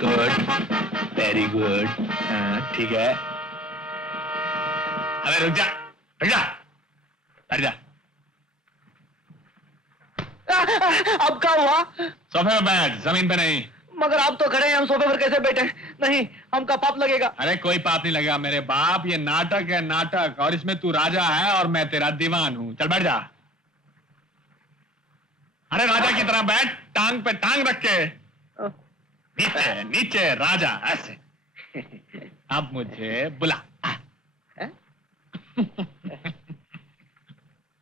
Good, very good. ठीक है। अबे रुक जा, रुक जा, हट जा। अब क्या हुआ? सोफे पर बैठ, जमीन पे नहीं। मगर आप तो खड़े हैं, हम सोफे पर कैसे बैठे? नहीं, हमका पाप लगेगा। अरे कोई पाप नहीं लगेगा मेरे बाप, ये नाटक है नाटक, और इसमें तू राजा है और मैं तेरा दीवान हूं। चल बैठ जा। अरे राजा की तरह बैठ, टांग पे टांग रख के। नीचे नीचे राजा, ऐसे। अब मुझे बुला।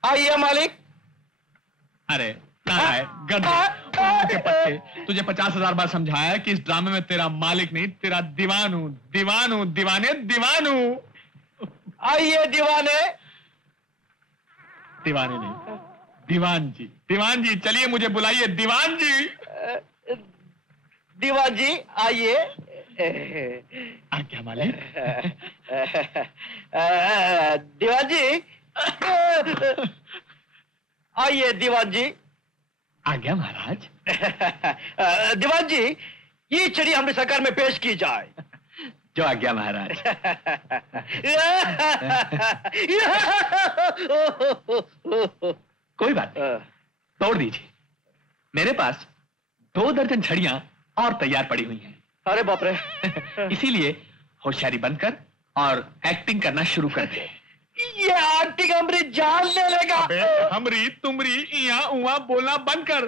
आइए मालिक। अरे कहाँ है गधे के पत्ते? तुझे 50,000 बार समझाया कि इस ड्रामे में तेरा मालिक नहीं, तेरा दीवान हूं, दीवान हूं, दीवाने दीवान हूं। आइए दीवाने। दीवाने नहीं, दीवान जी, दीवान जी, चलिए मुझे बुलाइए दीवान जी। दीवान जी आइए। क्या मालिक? दीवान जी आइए। दीवान जी आ गया महाराज। दीवान जी, ये छड़ी हमने सरकार में पेश की जाए। जो आ गया महाराज। कोई बात नहीं, तोड़ दीजिए। मेरे पास 2 दर्जन छड़ियां और तैयार पड़ी हुई हैं। अरे बाप रे। इसीलिए होशियारी बंद कर और एक्टिंग करना शुरू कर दे। ये एक्टिंग हमारी जान ले लेगा। हमरी तुमरी इया उआ बोलना बंद कर।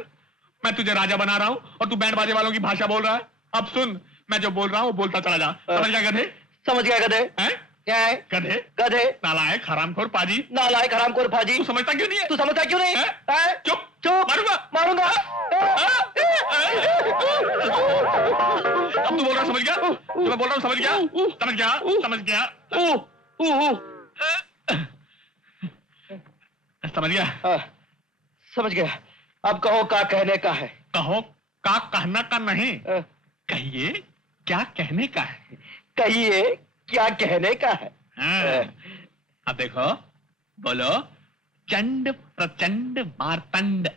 मैं तुझे राजा बना रहा हूं और तू बैंड बाजे वालों की भाषा बोल रहा है। अब सुन, मैं जो बोल रहा हूं वो बोलता चला जा। समझ गया गधे? समझ गया गधे। हैं? क्या है? गधे गधे। नालायक हरामखोर पाजी। नालायक हरामखोर पाजी। तू समझता क्यों नहीं है? तू समझता क्यों नहीं? चुप चुप। मारूंगा मारूंगा। अब तू बोल रहा समझ गया? जो मैं बोल रहा हूं समझ गया? समझ गया? समझ गया? समझ गया? समझ गया। अब कहो क्या कहने का है? कहो का कहना का नहीं, कहिए क्या कहने का है। कहिए क्या कहने का है। अब देखो, बोलो चंड प्रचंड मार्तंड।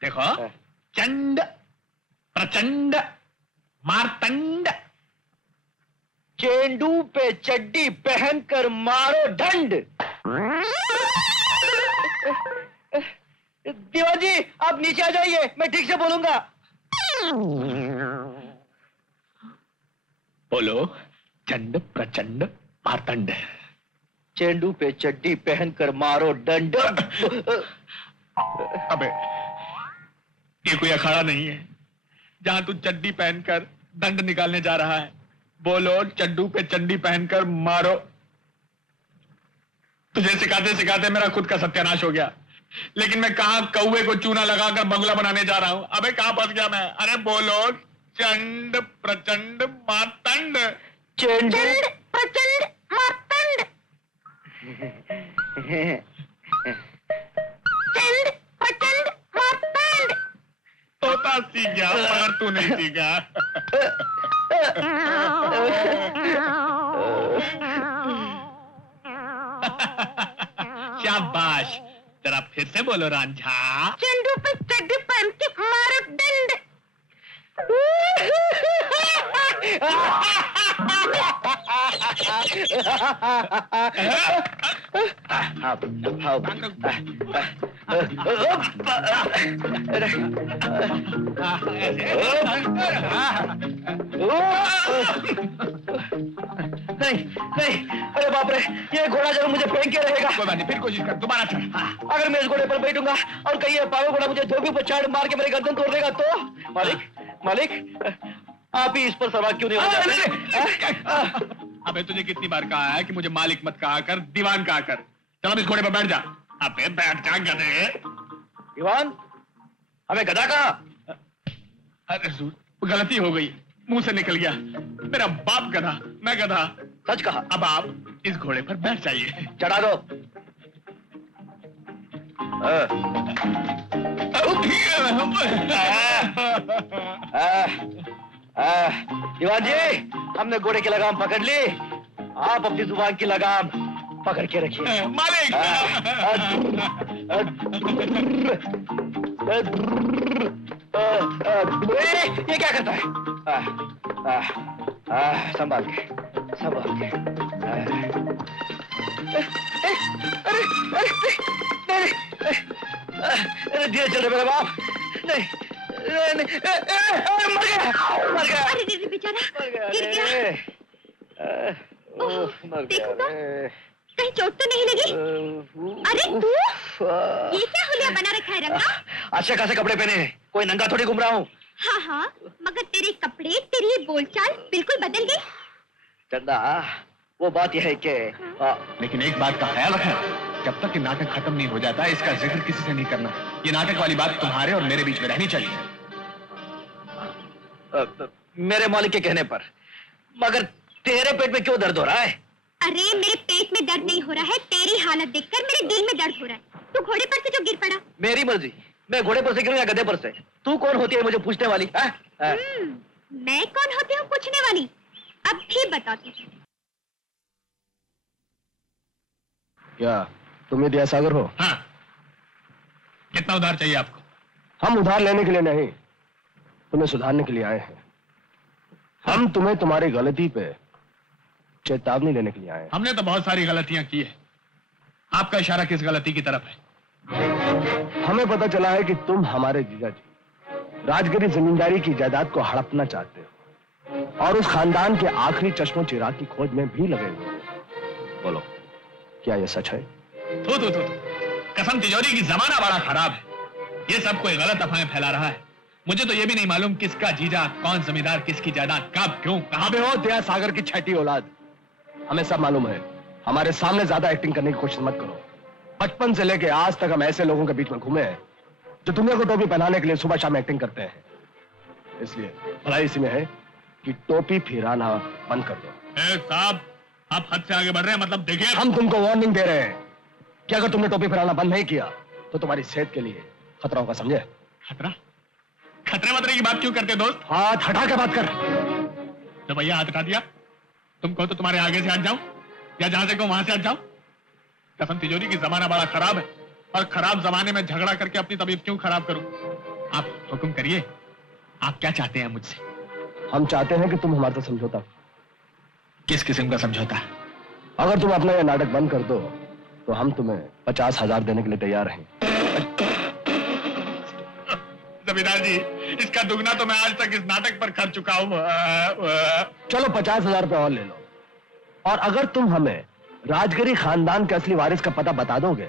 देखो, चंड प्रचंड मार्तंड। चेंडू पे चड्डी पहनकर मारो ढंड। दीवान जी आप नीचे आ जाइए, मैं ठीक से बोलूंगा। बोलो चंड प्रचंड मार्तंड। चेंडू पे चड्डी पहनकर मारो डंड। अबे ये कोई अखाड़ा नहीं है जहां तू चड्डी पहनकर दंड निकालने जा रहा है। बोलो चड्डू पे चड्डी पहनकर मारो। तुझे सिखाते सिखाते मेरा खुद का सत्यानाश हो गया, लेकिन मैं कहां कौवे को चूना लगाकर बंगला बनाने जा रहा हूं। अबे कहां फंस गया मैं? अरे बोलो चंड प्रचंड मार्तंड। चंड प्रचंड मार्तंड। चंड प्रचंड मार्तंड। तोता सीख गया मगर तू नहीं सीखा। शाबाश, जरा फिर से बोलो रांझा। चंडू पे चड्डी पहन के मारो डंड। नहीं नहीं, अरे बाप रे, ये घोड़ा जरूर मुझे फेंक के रहेगा। कोई बात नहीं, फिर कोशिश कर, दोबारा चढ़। अगर मैं इस घोड़े पर बैठूंगा और कहीं ये पागल घोड़ा मुझे धोबी पर चाड़ मार के मेरे गर्दन तोड़ देगा तो? मालिक मालिक, आप ही इस पर सवार क्यों नहीं हो जाते? अबे तुझे कितनी बार कहा है कि मुझे मालिक मत कहा कर, दीवान कहा कर। चल अब इस घोड़े पर बैठ जा। अबे बैठ जा गधे। दीवान, हमें गधा कहा? अरे गलती हो गई, मुंह से निकल गया। मेरा बाप गधा, मैं गधा। सच कहा। अब आप इस घोड़े पर बैठ जाइए। चढ़ा दो। दीवान जी, हमने घोड़े की लगाम पकड़ ली, आप अपनी जुबान की लगाम पकड़ के रखिए। मालिक। ये क्या करता है? संभाल के, संभाल के। अरे धीरे चल रहे मेरे बाप। नहीं नहीं, मर गया, मर गया। अरे बेचारा गिर गया। देखो तो, कहीं चोट तो नहीं लगी? अरे तू ये क्या हुलिया बना रखा है रंगा? अच्छे खासे कपड़े पहने, कोई नंगा थोड़ी घूम रहा हूँ। हाँ हाँ, मगर तेरे कपड़े, तेरी ये बोलचाल बिल्कुल बदल गई। चंदा, वो बात यह है कि लेकिन एक बात का ख्याल रखना, जब तक ये नाटक खत्म नहीं हो जाता इसका जिक्र किसी से नहीं करना। ये नाटक वाली बात तुम्हारे और मेरे बीच में रहनी चाहिए। मेरे मालिक के कहने पर। मगर तेरे पेट में क्यों दर्द हो रहा है? अरे मेरे पेट में दर्द नहीं हो रहा है, तेरी हालत देखकर मेरे दिल में दर्द हो रहा है। तू घोड़े पर से जो गिर पड़ा। मेरी मर्जी, मैं घोड़े पर से गिरूं या गधे पर से। तू कौन होती है मुझे पूछने वाली? मैं कौन होती हूँ पूछने वाली? अब भी बताती हूँ। क्या तुम विद्यासागर हो? हाँ। कितना उधार चाहिए आपको? हम उधार लेने के लिए नहीं, तुम्हें सुधारने के लिए आए हैं। हम तुम्हें तुम्हारी गलती पे चेतावनी देने के लिए आए हैं। हमने तो बहुत सारी गलतियां की है। आपका इशारा किस गलती की तरफ है? हमें पता चला है कि तुम हमारे जीजाजी राजगिरी जमींदारी की जायदाद को हड़पना चाहते हो और उस खानदान के आखिरी चश्मो चिराग की खोज में भी लगे हुए हो। बोलो, क्या यह सच है? थू थू थू थू। कसम तिजोरी की जमाना बड़ा खराब है। ये सब कोई गलत अफवाहें फैला रहा है। मुझे तो ये भी नहीं मालूम किसका जीजा, कौन जमींदार, किसकी जायदाद, कब, क्यों, कहां पे हो। दया सागर की छठी औलाद, हमें सब मालूम है। हमारे सामने ज्यादा एक्टिंग करने की कोशिश मत करो। बचपन से लेके आज तक हम ऐसे लोगों के बीच में घूमे हैं जो दुनिया को टोपी पहनाने के लिए सुबह शाम एक्टिंग करते हैं। इसलिए भलाई इसी में है कि टोपी फिराना बंद कर दो। साहब, आप हद से आगे बढ़ रहे हैं। मतलब देखिए, हम तुमको वार्निंग दे रहे हैं कि अगर तुमने टोपी फिराना बंद नहीं किया तो तुम्हारी सेहत के लिए खतरा होगा, समझे? खतरा? खतरे वतरे की बात क्यों करते दोस्त? हाथ हटा के बात कर। तो भैया हाथ हटा दिया। तुम कहो तो तुम्हारे आगे से हट जाऊं या जहां से कहो वहां से हट जाऊं? कसम तिजोरी की जमाना बड़ा खराब है और खराब जमाने में झगड़ा करके अपनी तबीयत क्यों खराब करूं? आप हुक्म करिए, आप क्या चाहते हैं मुझसे? हम चाहते हैं कि तुम हमारे साथ समझौता। किस किस्म का समझौता? अगर तुम अपना यह नाटक बंद कर दो तो हम तुम्हें 50,000 देने के लिए तैयार हैं। जमींदार जी, इसका दुगना तो मैं आज तक इस नाटक पर खर्च चुका हूं। चलो 50,000 रुपए और ले लो, और अगर तुम हमें राजगिरी खानदान के असली वारिस का पता बता दोगे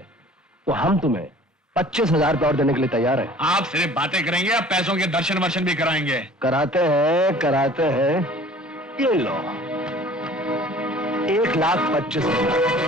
तो हम तुम्हें 25,000 रुपए और देने के लिए तैयार हैं। आप सिर्फ बातें करेंगे या पैसों के दर्शन वर्शन भी कराएंगे? कराते हैं, कराते हैं। ये लो 1,25,000।